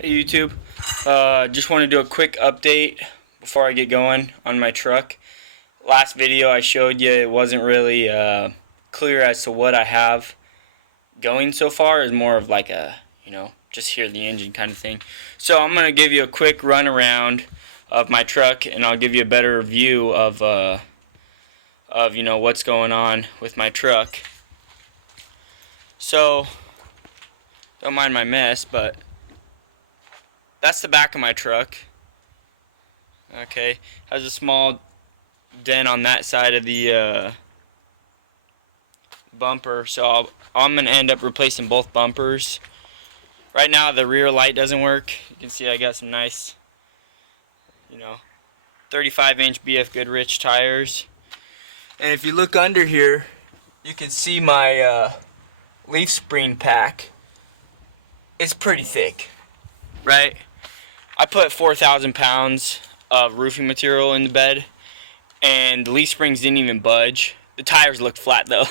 Hey YouTube, just want to do a quick update before I get going on my truck. Last video I showed you, it wasn't really clear as to what I have going so far. It's more of like a, just hear the engine kind of thing. So I'm going to give you a quick run around of my truck, and I'll give you a better view of what's going on with my truck. So, don't mind my mess, but that's the back of my truck. Okay, has a small dent on that side of the bumper, so I'm gonna end up replacing both bumpers. Right now the rear light doesn't work. You can see I got some nice 35-inch BF Goodrich tires, and if you look under here you can see my leaf spring pack. It's pretty thick, right? I put 4,000 pounds of roofing material in the bed, and the leaf springs didn't even budge. The tires looked flat though,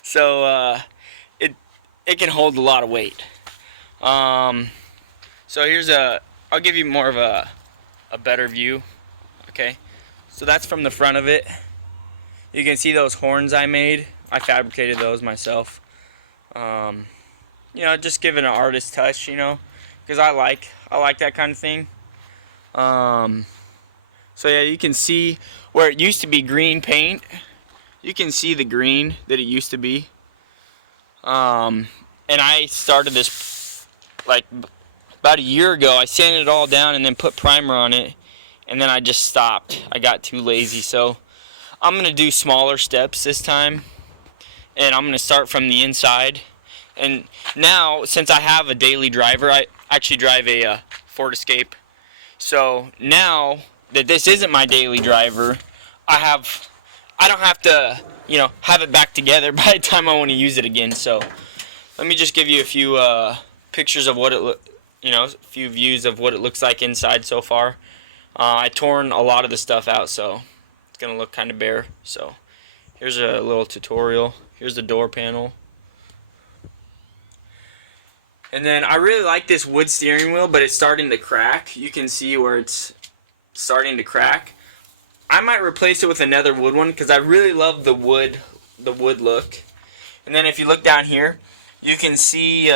so it can hold a lot of weight. So I'll give you more of a better view. Okay, so that's from the front of it. You can see those horns I made. I fabricated those myself. Just give it an artist touch, because I like that kind of thing. So yeah, you can see where it used to be green paint. You can see the green that it used to be. And I started this like about a year ago. I sanded it all down and then put primer on it, and then I just stopped. I got too lazy, so I'm gonna do smaller steps this time, and I'm gonna start from the inside. And now, since I have a daily driver, I actually drive a Ford Escape. So now that this isn't my daily driver, I don't have to, have it back together by the time I want to use it again. So let me just give you a few pictures of what a few views of what it looks like inside so far. I torn a lot of the stuff out, so it's gonna look kind of bare. So here's a little tutorial. Here's the door panel. And then I really like this wood steering wheel, but it's starting to crack. You can see where it's starting to crack. I might replace it with another wood one because I really love the wood look. And then if you look down here, you can see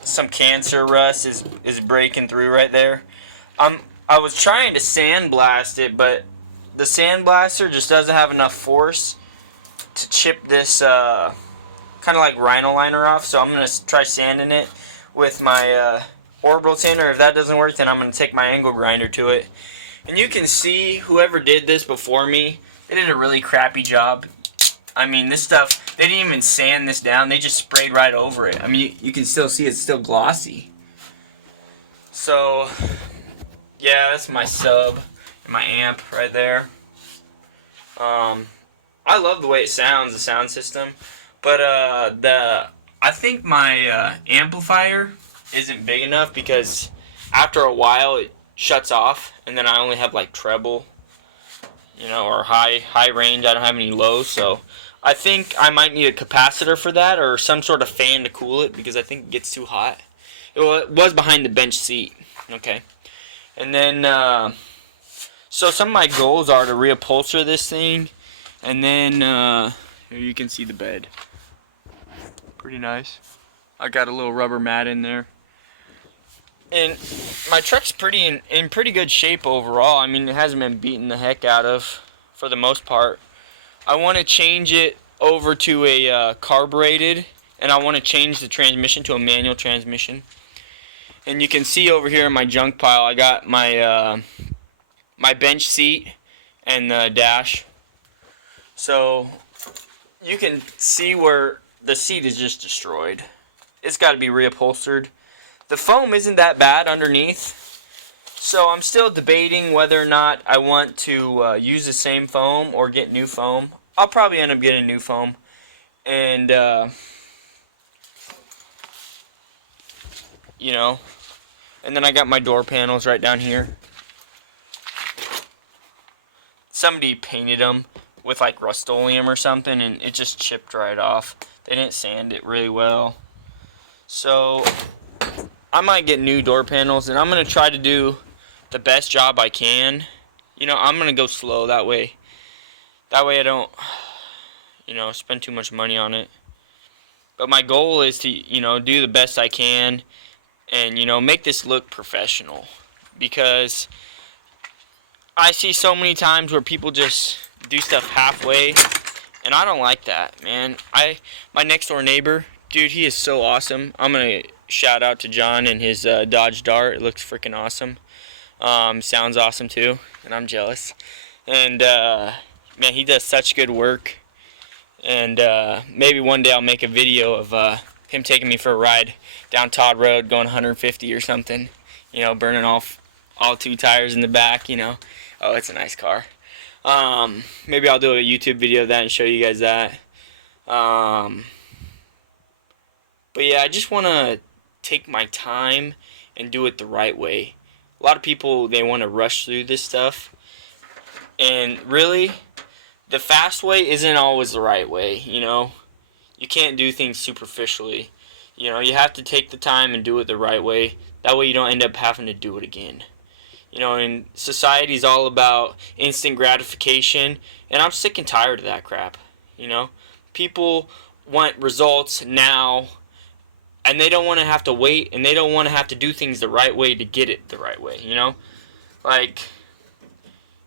some cancer rust is breaking through right there. I was trying to sandblast it, but the sandblaster just doesn't have enough force to chip this kind of like rhino liner off, so I'm going to try sanding it with my orbital sander. If that doesn't work, then I'm going to take my angle grinder to it. And you can see whoever did this before me, they did a really crappy job. I mean, this stuff, they didn't even sand this down, they just sprayed right over it. I mean, you can still see it's still glossy. So, yeah, that's my sub and my amp right there. I love the way it sounds, the sound system. But I think my amplifier isn't big enough because after a while it shuts off, and then I only have like treble, or high range. I don't have any low, so I think I might need a capacitor for that or some sort of fan to cool it because I think it gets too hot. It was behind the bench seat, okay. And then so some of my goals are to reupholster this thing, and then here you can see the bed. Pretty nice. I got a little rubber mat in there. And my truck's in pretty good shape overall. I mean, it hasn't been beaten the heck out of for the most part. I want to change it over to a carbureted, and I want to change the transmission to a manual transmission. And you can see over here in my junk pile, I got my my bench seat and the dash. So you can see where the seat is just destroyed. It's got to be reupholstered. The foam isn't that bad underneath, so I'm still debating whether or not I want to use the same foam or get new foam. I'll probably end up getting new foam. And and then I got my door panels right down here. Somebody painted them with like Rust-Oleum or something, and it just chipped right off. They didn't sand it really well. So I might get new door panels, and I'm gonna try to do the best job I can. You know, I'm gonna go slow that way. That way I don't, you know, spend too much money on it. But my goal is to, you know, do the best I can and, you know, make this look professional. Because I see so many times where people just do stuff halfway, and I don't like that, man. My next door neighbor, dude, he is so awesome. I'm gonna shout out to John and his Dodge Dart. It looks freaking awesome. Sounds awesome too, and I'm jealous. And man, he does such good work. And maybe one day I'll make a video of him taking me for a ride down Todd Road, going 150 or something. You know, burning off all 2 tires in the back. You know, oh, it's a nice car. Maybe I'll do a YouTube video of that and show you guys that. But yeah, I just want to take my time and do it the right way. A lot of people, they want to rush through this stuff. And really, the fast way isn't always the right way, you know. You can't do things superficially. You know, you have to take the time and do it the right way. That way you don't end up having to do it again. You know, and society's all about instant gratification, and I'm sick and tired of that crap, you know. People want results now, and they don't want to have to wait, and they don't want to have to do things the right way to get it the right way, you know. Like,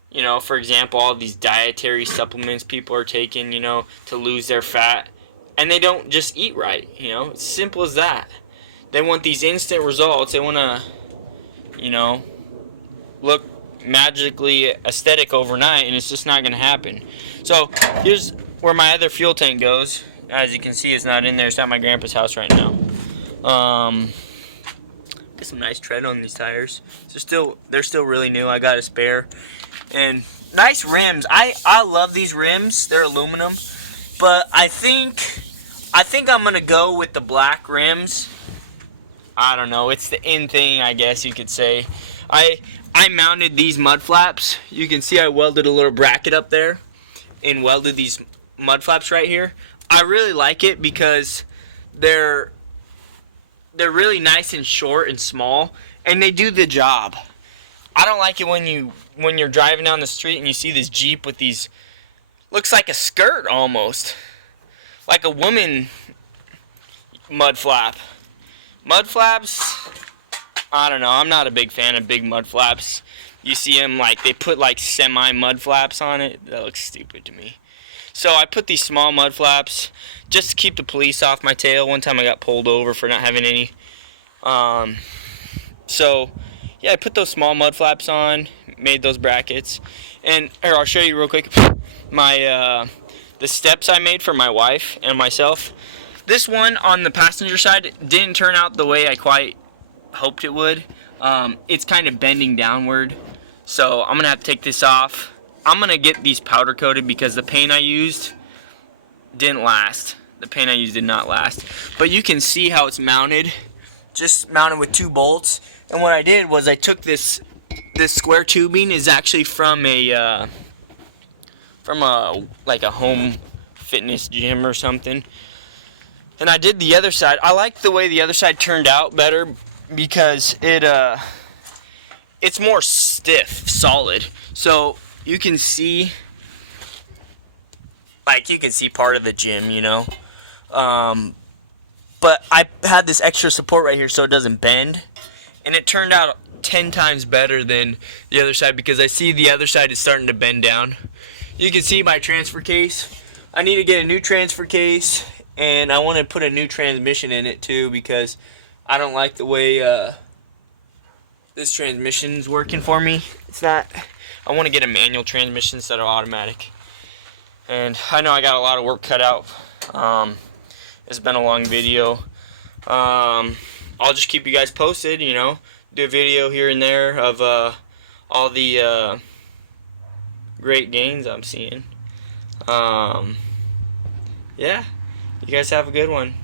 you know, for example, all these dietary supplements people are taking, you know, to lose their fat, and they don't just eat right, you know. It's simple as that. They want these instant results. They want to, you know, look magically aesthetic overnight, and it's just not going to happen. So here's where my other fuel tank goes. As you can see, it's not in there. It's at my grandpa's house right now. Get some nice tread on these tires. They're still really new. I got a spare, and nice rims. I love these rims. They're aluminum, but I think I'm gonna go with the black rims. I don't know. It's the in thing, I guess you could say. I mounted these mud flaps. You can see I welded a little bracket up there and welded these mud flaps right here. I really like it because they're really nice and short and small, and they do the job. I don't like it when you're driving down the street and you see this Jeep with these, looks like a skirt almost, like a woman mud flap. Mud flaps, I don't know. I'm not a big fan of big mud flaps. You see them like they put like semi mud flaps on it. That looks stupid to me. So I put these small mud flaps just to keep the police off my tail. One time I got pulled over for not having any. So yeah, I put those small mud flaps on, made those brackets, and here I'll show you real quick my the steps I made for my wife and myself. This one on the passenger side didn't turn out the way I quite hoped it would. It's kind of bending downward, so I'm gonna have to take this off. I'm gonna get these powder coated because the paint I used didn't last. The paint I used did not last. But you can see how it's mounted, just mounted with 2 bolts. And what I did was I took this square tubing is actually from a like a home fitness gym or something. And I did the other side. I like the way the other side turned out better because it's more stiff, solid. So you can see, like, you can see part of the gym, you know. But I had this extra support right here so it doesn't bend, and it turned out 10 times better than the other side because I see the other side is starting to bend down. You can see my transfer case. I need to get a new transfer case, and I want to put a new transmission in it too because I don't like the way this transmission's working for me. It's not. I want to get a manual transmission instead of automatic. And I know I got a lot of work cut out. It's been a long video. I'll just keep you guys posted, you know. Do a video here and there of all the great gains I'm seeing. Yeah. You guys have a good one.